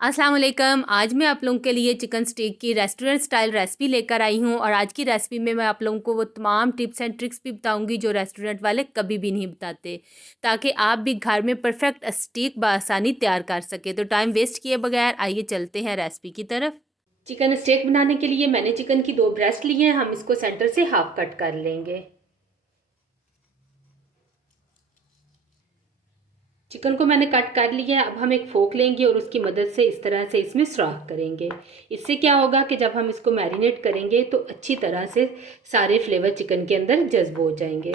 अस्सलाम वालेकुम। आज मैं आप लोगों के लिए चिकन स्टीक की रेस्टोरेंट स्टाइल रेसिपी लेकर आई हूँ और आज की रेसिपी में मैं आप लोगों को वो तमाम टिप्स एंड ट्रिक्स भी बताऊंगी जो रेस्टोरेंट वाले कभी भी नहीं बताते, ताकि आप भी घर में परफेक्ट स्टीक बआसानी तैयार कर सके। तो टाइम वेस्ट किए बगैर आइए चलते हैं रेसिपी की तरफ। चिकन स्टेक बनाने के लिए मैंने चिकन की 2 ब्रेस्ट लिए हैं। हम इसको सेंटर से हाफ कट कर लेंगे। चिकन को मैंने कट कर लिया है। अब हम एक फोक लेंगे और उसकी मदद से इस तरह से इसमें सुराख करेंगे। इससे क्या होगा कि जब हम इसको मैरिनेट करेंगे तो अच्छी तरह से सारे फ्लेवर चिकन के अंदर जज्ब हो जाएंगे।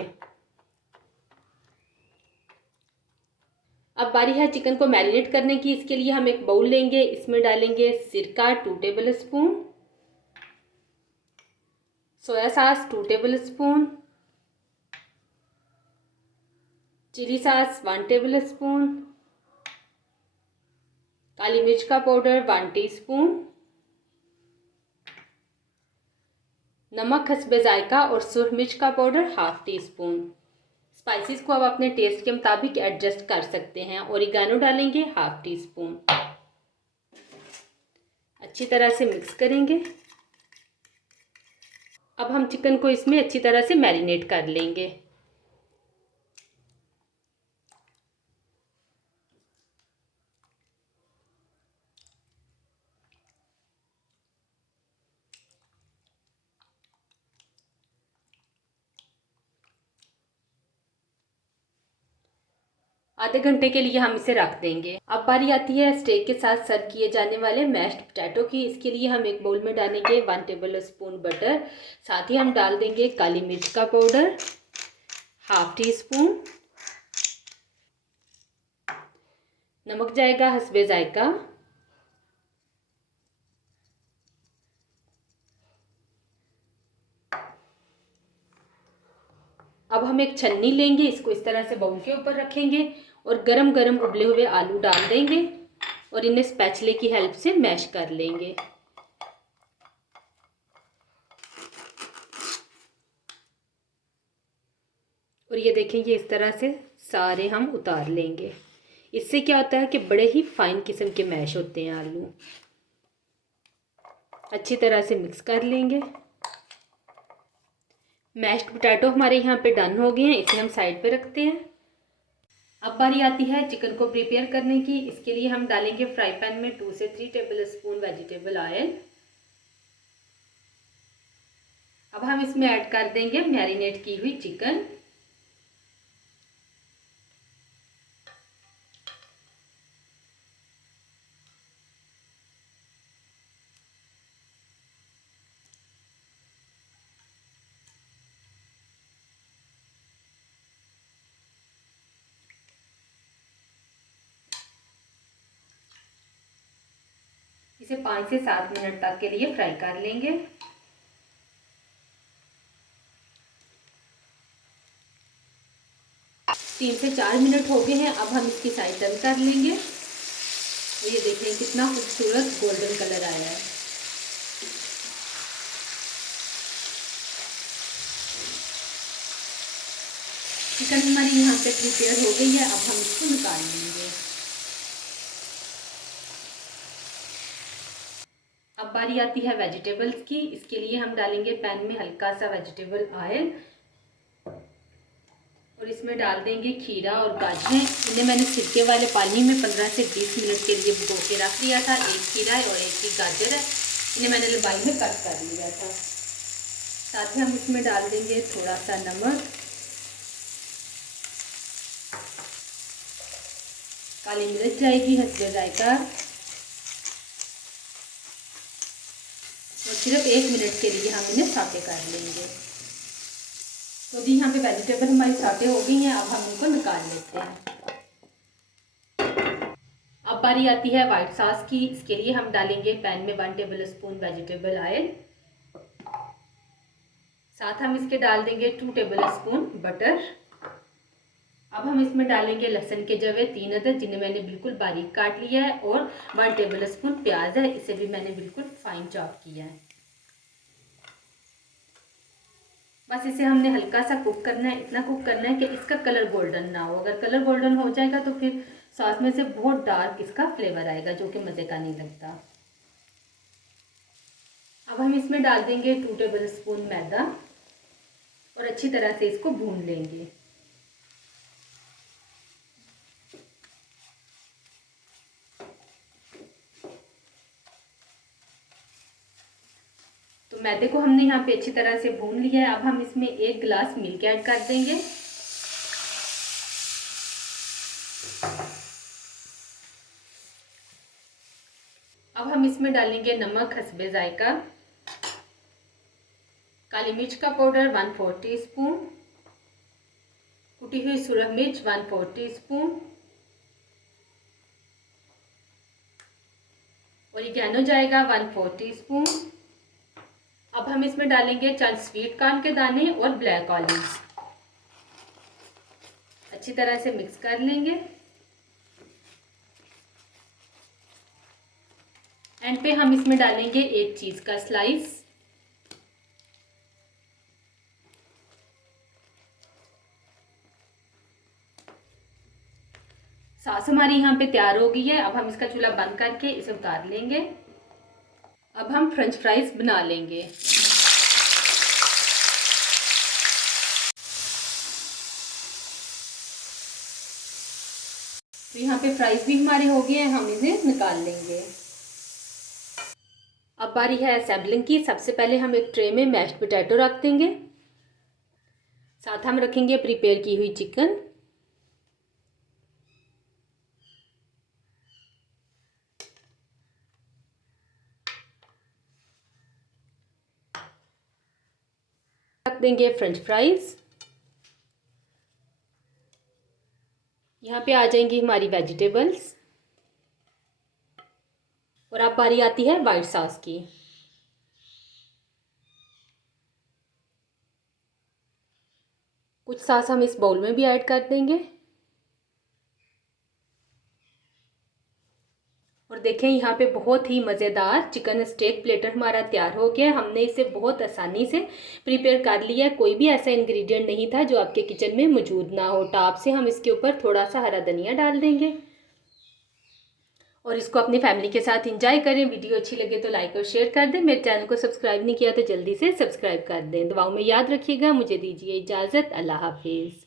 अब बारी है चिकन को मैरिनेट करने की। इसके लिए हम एक बाउल लेंगे, इसमें डालेंगे सिरका 2 tablespoon, soya sauce 2 tablespoon, chilli sauce 1 tablespoon, काली मिर्च का पाउडर 1 टीस्पून, नमक हस्बे जायका और सुरख मिर्च का पाउडर 1/2 टीस्पून। स्पाइसेस को आप अपने टेस्ट के मुताबिक एडजस्ट कर सकते हैं। ओरिगानो डालेंगे 1/2 टीस्पून। अच्छी तरह से मिक्स करेंगे। अब हम चिकन को इसमें अच्छी तरह से मैरिनेट कर लेंगे। आधे घंटे के लिए हम इसे रख देंगे। अब बारी आती है स्टेक के साथ सर्व किए जाने वाले मैश्ड पोटैटो की। इसके लिए हम एक बाउल में डालेंगे 1 टेबल स्पून बटर, साथ ही हम डाल देंगे काली मिर्च का पाउडर 1/2 टीस्पून, नमक जाएगा हस्बे जायका, अब हम एक छन्नी लेंगे, इसको इस तरह से बाउल के ऊपर रखेंगे और गरम गरम उबले हुए आलू डाल देंगे और इन्हें स्पैचुले की हेल्प से मैश कर लेंगे। और ये देखें, ये इस तरह से सारे हम उतार लेंगे। इससे क्या होता है कि बड़े ही फाइन किस्म के मैश होते हैं आलू। अच्छी तरह से मिक्स कर लेंगे। मैश्ड पोटैटो हमारे यहाँ पे डन हो गए हैं, इसे हम साइड पे रखते हैं। अब बारी आती है चिकन को प्रिपेयर करने की। इसके लिए हम डालेंगे फ्राई पैन में 2 से 3 टेबल स्पून वेजिटेबल ऑयल। अब हम इसमें ऐड कर देंगे मैरिनेट की हुई चिकन। इसे 5 से 7 मिनट तक के लिए फ्राई कर लेंगे। 3 से 4 मिनट हो गए हैं। अब हम इसकी साइड टर्न कर लेंगे। ये देखें कितना खूबसूरत गोल्डन कलर आया है। चिकन हमारी यहाँ पे प्रिपेयर हो गई है। अब हम इसको निकाल लेंगे। अब बारी आती है वेजिटेबल्स की। इसके लिए हम डालेंगे पैन में हल्का सा वेजिटेबल ऑयल और इसमें डाल देंगे खीरा और गाजरें। इन्हें मैंने सिरके वाले पानी में 15 से 20 मिनट के लिए भिगो के रख दिया था। एक खीरा है और एक ही गाजर है, इन्हें मैंने लंबाई में कट कर लिया था। साथ ही हम इसमें डाल देंगे थोड़ा सा नमक, काली मिर्च जाएगी हस्बे जायका और सिर्फ 1 मिनट के लिए हम इन्हें साटे कर लेंगे। तो जी यहाँ पे वेजिटेबल हमारी साटे हो गई हैं। अब हम इनको निकाल लेते हैं। अब बारी आती है वाइट सॉस की। इसके लिए हम डालेंगे पैन में 1 टेबल स्पून वेजिटेबल ऑयल, साथ हम इसके डाल देंगे 2 टेबल स्पून बटर। अब हम इसमें डालेंगे लहसुन के जवे 3 अदद, जिन्हें मैंने बिल्कुल बारीक काट लिया है, और 1 टेबल स्पून प्याज है, इसे भी मैंने बिल्कुल फाइन चॉप किया है। बस इसे हमने हल्का सा कुक करना है। इतना कुक करना है कि इसका कलर गोल्डन ना हो। अगर कलर गोल्डन हो जाएगा तो फिर सॉस में से बहुत डार्क इसका फ्लेवर आएगा जो कि मज़े का नहीं लगता। अब हम इसमें डाल देंगे 2 टेबल स्पून मैदा और अच्छी तरह से इसको भून लेंगे। तो मैदे को हमने यहाँ पे अच्छी तरह से भून लिया है। अब हम इसमें 1 गिलास मिल्क ऐड कर देंगे। अब हम इसमें डालेंगे नमक हस्बे जायका, काली मिर्च का पाउडर 1/4 टीस्पून, कुटी हुई सुरख मिर्च 1/4 टीस्पून, ओरिगैनो जाएगा 1/4 टीस्पून। अब हम इसमें डालेंगे चंद स्वीट कॉर्न के दाने और ब्लैक ऑलिव्स। अच्छी तरह से मिक्स कर लेंगे। एंड पे हम इसमें डालेंगे 1 चीज़ का स्लाइस। सॉस हमारी यहाँ पे तैयार हो गई है। अब हम इसका चूल्हा बंद करके इसे उतार लेंगे। अब हम फ्रेंच फ्राइज बना लेंगे। तो यहाँ पे फ्राइज भी हमारे हो गए हैं, हम इन्हें निकाल लेंगे। अब बारी है असेंबलिंग की। सबसे पहले हम एक ट्रे में मैश्ड पोटैटो रख देंगे, साथ हम रखेंगे प्रिपेयर की हुई चिकन, रख देंगे फ्रेंच फ्राइज। यहाँ पे आ जाएंगी हमारी वेजिटेबल्स और अब बारी आती है वाइट सॉस की। कुछ सॉस हम इस बाउल में भी ऐड कर देंगे और देखें यहाँ पे बहुत ही मज़ेदार चिकन स्टेक प्लेटर हमारा तैयार हो गया है। हमने इसे बहुत आसानी से प्रिपेयर कर लिया है। कोई भी ऐसा इंग्रेडिएंट नहीं था जो आपके किचन में मौजूद ना हो। टॉप से हम इसके ऊपर थोड़ा सा हरा धनिया डाल देंगे और इसको अपनी फैमिली के साथ एंजॉय करें। वीडियो अच्छी लगे तो लाइक और शेयर कर दें। मेरे चैनल को सब्सक्राइब नहीं किया तो जल्दी से सब्सक्राइब कर दें। दुआओं में याद रखिएगा। मुझे दीजिए इजाज़त। अल्लाह हाफिज़।